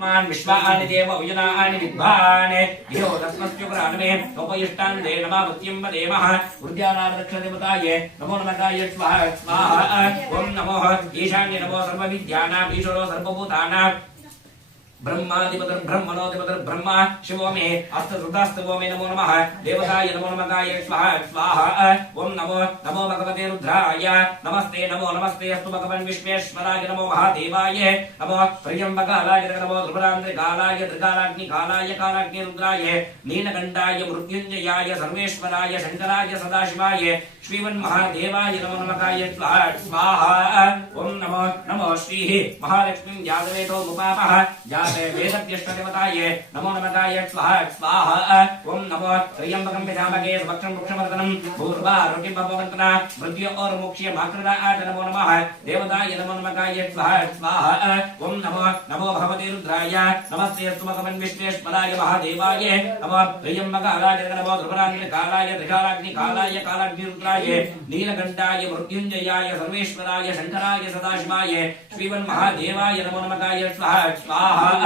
मान विश्वानि देव उयनानि विद्वान् धियो तस्मस्य पुराणमे उपयुष्टान् दे नमावत्यं वदेमः उद्यानावृक्षदेवताये नमो नमकाय स्वाहा स्वाहा ओम नमो ईशान्य नमो सर्वविद्यानां ईश्वरो सर्वभूतानां ब्रह्मादिपतर ब्रह्मणोदिपतर ब्रह्मा शिवो मे अस्तसुतास्तवो मे नमो नमः देवताय नमो नमकाय स्वाहा स्वाहा ओम नमो नमो भगवते रुद्राय नमस्ते अस्तु भगवन् विश्वेश्वराय नमो महादेवाय नमो त्र्यम्बकालाय नमो ध्रुवरान्द्रिकालाय त्रिकालाग्निकालाय कालाग्निरुद्राय नीलकण्ठाय मृत्युञ्जयाय सर्वेश्वराय शङ्कराय सदाशिवाय श्रीमन्महादेवाय नमो नमकाय स्वाहा स्वाहा ओम नमो नमो श्री महालक्ष्मीं यादवेतो मुपापः वेदव्यष्टदेवताय नमो नमकाय स्वाहा स्वाहा ओम नमो त्र्यम्बकं पितामहे सुभक्षं वृक्षवर्धनं पूर्वारोग्यं भवन्तना मृत्यु और मोक्ष माकृताय नमो नमः देवताय नमो नमकाय स्वाहा स्वाहा ओम नमो नमो भगवते रुद्राय नमस्ते अस्तु भगवन् विश्वेश्वराय महादेवाय नमो त्र्यम्बकालाय नमो ध्रुवरान्द्रिकालाय त्रिकालाग्निकालाय कालाग्निरुद्राय नीलकण्ठाय मृत्युञ्जयाय सर्वेश्वराय शङ्कराय सदाशिवाय श्रीमन्महादेवाय नमो नमकाय स्वाहा स्वाहा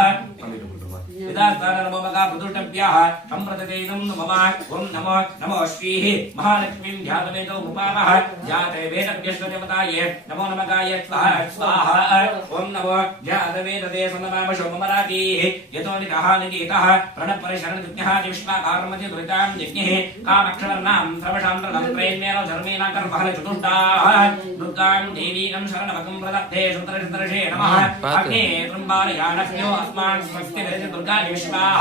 नमो मगा पुतुटभ्यः संप्रततेनं नमः ओम नमो नमो श्री महालक्ष्मीं ध्यातवेतो मुपावः जाते वेदव्यष्टदेवताय नमो नमकाय स्वाहा स्वाहा ओम नमो ध्यातवेदते सनमाम शोमरातीः यतो नितः निकेतः प्रणपरिशरणदिज्ञः विश्वाकारमति दुरितां यज्ञः कामक्षवर्णां सर्वशान्त्रं प्रेम्येन धर्मेण कर्मफल चतुष्टाः दुर्गां देवीं शरणमकं प्रदत्ते सुतरशतर्षे नमः अग्ने त्र्यम्बालयानस्यो अस्मान् स्वस्ति दुर्गा विश्वाः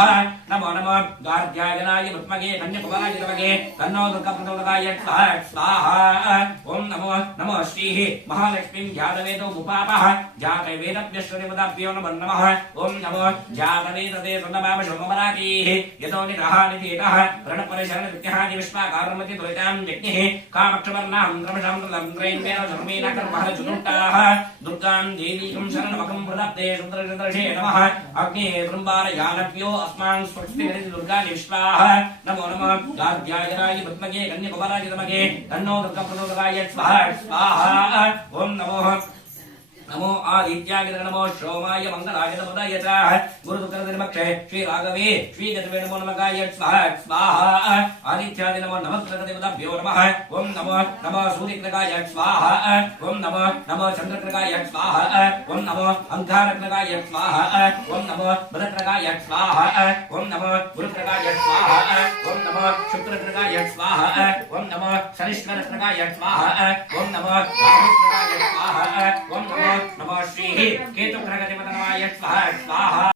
नमो नमो गार्ग्यायनाय मुत्मगे कन्याकुमाराय नमगे तन्नो दुर्गा प्रचोदयाय स्वाहा स्वाहा ओम नमो नमो श्री महालक्ष्मीं ध्यातवेतो मुपापः जाते वेदव्यष्टदेवताभ्यो नमः ओम नमो जातवेदते सन्नमाम शोमरातीः यतो नितः निकेतः प्रणपरिशरणदिज्ञः विश्वाकारमति दुरितां यज्ञः कामक्षवर्णां त्रमशान्त्रं त्रैम्येन धर्मेण कर्मफल चतुष्टाः दुर्गां देवीं शरणमकं प्रदत्ते सुतरशतर्षे नमः अग्ने त्र्यम्बालयानभ्यो अस्मान् स्वस्ति दुर्गा विश्वाः नमो नमः गार्ग्यायनाय मुत्मगे कन्याकुमाराय नमगे तन्नो दुर्गा प्रचोदयाय स्वाहा स्वाहा ओम नमो आदित्याय नमो सोमाय मंगलाय नमोदाय च गुरुदुर्गनिर्मक्षे श्री राघवे श्री गजवे नमो नमकाय स्वाहा स्वाहा आदित्याय नमो नमस्कृतदेवताभ्यो नमः ओम नमो नमो सूर्यकृताय स्वाहा ओम नमो नमो चन्द्रकृताय स्वाहा ओम नमो अंगारकृताय स्वाहा ओम नमो बुधकृताय स्वाहा ओम नमो गुरुकृताय स्वाहा ओम नमो शुक्रकृताय स्वाहा ओम नमो शनिश्चरकृताय स्वाहा ओम नमो राहुकृताय स्वाहा ओम नमो नमो श्री केतु ग्रहदेवताय स्वाहा स्वाहा।